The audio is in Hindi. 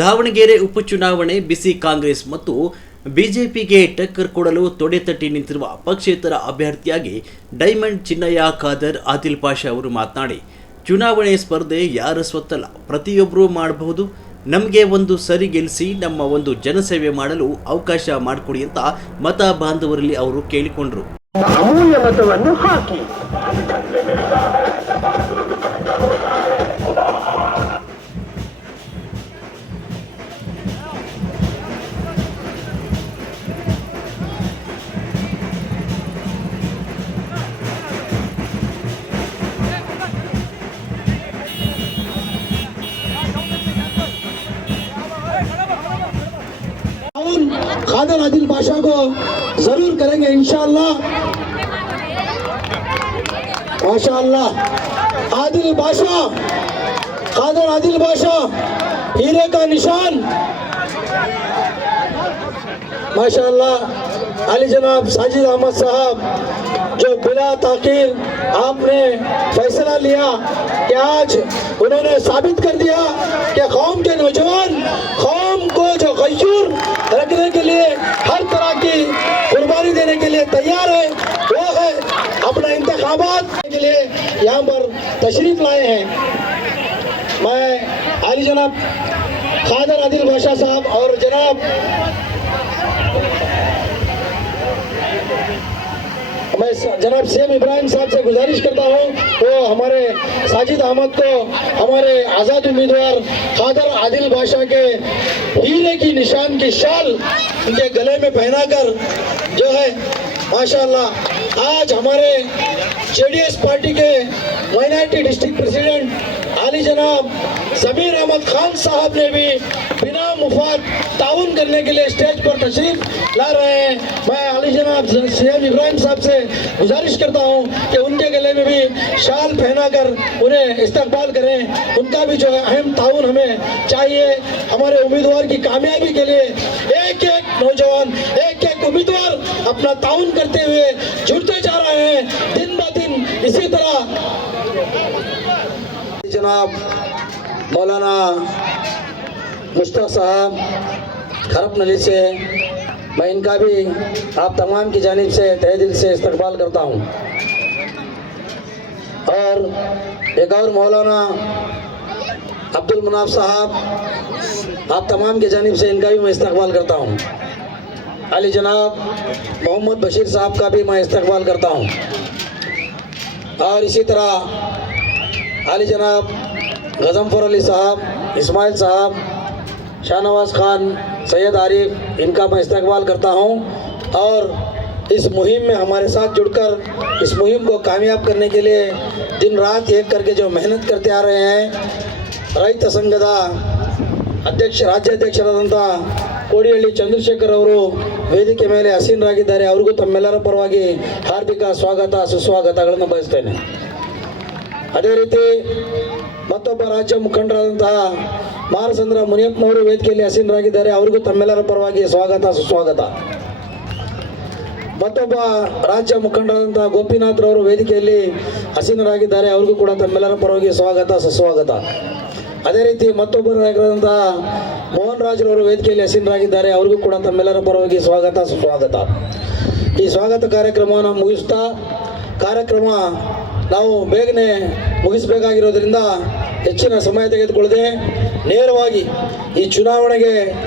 ದಾವಣಗೆರೆ ಉಪಚುನಾವಣೆ ಬಿಸಿ ಕಾಂಗ್ರೆಸ್ ಮತ್ತು ಬಿಜೆಪಿಗೆ ಟಕ್ಕರ್ ಕೊಡಲು ತೊಡೆತಟ್ಟಿ ನಿಂತಿರುವ ಪಕ್ಷೇತರ ಅಭ್ಯರ್ಥಿಯಾಗಿ ಡೈಮಂಡ್ ಚಿನ್ನಯ್ಯ ಖಾದರ್ ಆದಿಲ್ ಪಾಷಾ ಅವರು ಮಾತನಾಡಿ, ಚುನಾವಣೆ ಸ್ಪರ್ಧೆ ಯಾರ ಸ್ವತ್ತಲ್ಲ, ಪ್ರತಿಯೊಬ್ಬರೂ ಮಾಡಬಹುದು. ನಮಗೆ ಒಂದು ಸರಿ ಗೆಲ್ಲಿಸಿ ನಮ್ಮ ಒಂದು ಜನಸೇವೆ ಮಾಡಲು ಅವಕಾಶ ಮಾಡಿಕೊಡಿ ಅಂತ ಮತ ಬಾಂಧವರಲ್ಲಿ ಅವರು ಕೇಳಿಕೊಂಡರು. ಅಮೂಲ್ಯ ಮತವನ್ನು ಹಾಕಿ खादर आदिल बादशाह को जरूर करेंगे इंशाअल्लाह। माशाअल्लाह आदिल बादशाह, खादर आदिल बादशाह हीरे का निशान। माशाअल्लाह अली जनाब साजिद अहमद साहब, जो बिना ताकीर आपने फैसला लिया कि आज उन्होंने साबित कर दिया कि कौम के नौजवान कौम को जो गयूर रखने के लिए हर तरह की कुर्बानी देने के लिए तैयार है, वो है अपना इंतखाबात के लिए यहाँ पर तशरीफ लाए हैं। मैं अली जनाब खादर आदिल बादशाह साहब और मैं जनाब सीएम इब्राहिम साहब से गुजारिश करता हूँ वो हमारे साजिद अहमद को हमारे आज़ाद उम्मीदवार खादर आदिल बादशाह के हीरे की निशान की शाल उनके गले में पहनाकर जो है माशाअल्लाह आज हमारे जेडीएस पार्टी के माइनॉरिटी डिस्ट्रिक्ट प्रेसिडेंट आली जनाब ज़मीर अहमद खान साहब ने भी बिना मुफाद ताउन करने के लिए स्टेज पर तशरीफ ला रहे हैं। मैं अली जनाब सीएम इब्राहिम साहब से गुजारिश करता हूं कि उनके गले में भी शाल पहनाकर उन्हें इस्तकबाल करें। उनका भी जो है अहम ताउन हमें चाहिए। हमारे उम्मीदवार की कामयाबी के लिए एक एक नौजवान, एक एक उम्मीदवार अपना ताउन करते हुए जुड़ते जा रहे हैं दिन ब दिन। इसी तरह जनाब मौलाना मुश्ताक साहब खरब नली से मैं इनका भी आप तमाम की जानिब से तहे दिल से इस्तकबाल करता हूँ। और एक और मौलाना अब्दुल मनाफ साहब, आप तमाम की जानिब से इनका भी मैं इस्तकबाल करता हूँ। अली जनाब मोहम्मद बशीर साहब का भी मैं इस्तकबाल करता हूँ। और इसी तरह अली जनाब गज़नफ़र अली साहब, इस्माइल साहब, शाहनवाज खान, सैयद आरिफ, इनका मैं इस्तकबाल करता हूं। और इस मुहिम में हमारे साथ जुड़कर इस मुहिम को कामयाब करने के लिए दिन रात एक करके जो मेहनत करते आ रहे हैं, रैत संघದ ಅಧ್ಯಕ್ಷ ರಾಜ್ಯಾಧ್ಯಕ್ಷರಾದಂಥ ಕೋಡಿಹಳ್ಳಿ ಚಂದ್ರಶೇಖರ್ ಅವರು ವೇದಿಕೆ ಮೇಲೆ ಹಸೀನರಾಗಿದ್ದಾರೆ. ಅವರಿಗೂ ತಮ್ಮೆಲ್ಲರ ಪರವಾಗಿ ಹಾರ್ದಿಕ ಸ್ವಾಗತ ಸುಸ್ವಾಗತಗಳನ್ನು ಬಯಸ್ತೇನೆ. ಅದೇ ರೀತಿ ಮತ್ತೊಬ್ಬ ರಾಜ್ಯ ಮುಖಂಡರಾದಂತಹ ಮಾರಸಂದ್ರ ಮುನಿಯಪ್ಪನವರು ವೇದಿಕೆಯಲ್ಲಿ ಹಸೀನರಾಗಿದ್ದಾರೆ. ಅವರಿಗೂ ತಮ್ಮೆಲ್ಲರ ಪರವಾಗಿ ಸ್ವಾಗತ ಸುಸ್ವಾಗತ. ಮತ್ತೊಬ್ಬ ರಾಜ್ಯ ಮುಖಂಡರಾದಂತಹ ಗೋಪಿನಾಥ್ರವರು ವೇದಿಕೆಯಲ್ಲಿ ಹಸೀನರಾಗಿದ್ದಾರೆ. ಅವರಿಗೂ ಕೂಡ ತಮ್ಮೆಲ್ಲರ ಪರವಾಗಿ ಸ್ವಾಗತ ಸುಸ್ವಾಗತ. ಅದೇ ರೀತಿ ಮತ್ತೊಬ್ಬ ನಾಯಕರಾದಂತಹ ಮೋಹನ್ ರಾಜ್ರವರು ವೇದಿಕೆಯಲ್ಲಿ ಹಸೀನರಾಗಿದ್ದಾರೆ. ಅವರಿಗೂ ಕೂಡ ತಮ್ಮೆಲ್ಲರ ಪರವಾಗಿ ಸ್ವಾಗತ ಸುಸ್ವಾಗತ. ಈ ಸ್ವಾಗತ ಕಾರ್ಯಕ್ರಮವನ್ನು ಮುಗಿಸ್ತಾ ಕಾರ್ಯಕ್ರಮ ನಾವು ಬೇಗನೆ ಮುಗಿಸಬೇಕಾಗಿರೋದ್ರಿಂದ ಹೆಚ್ಚಿನ ಸಮಯ ತೆಗೆದುಕೊಳ್ಳದೆ ನೇರವಾಗಿ ಈ ಚುನಾವಣೆಗೆ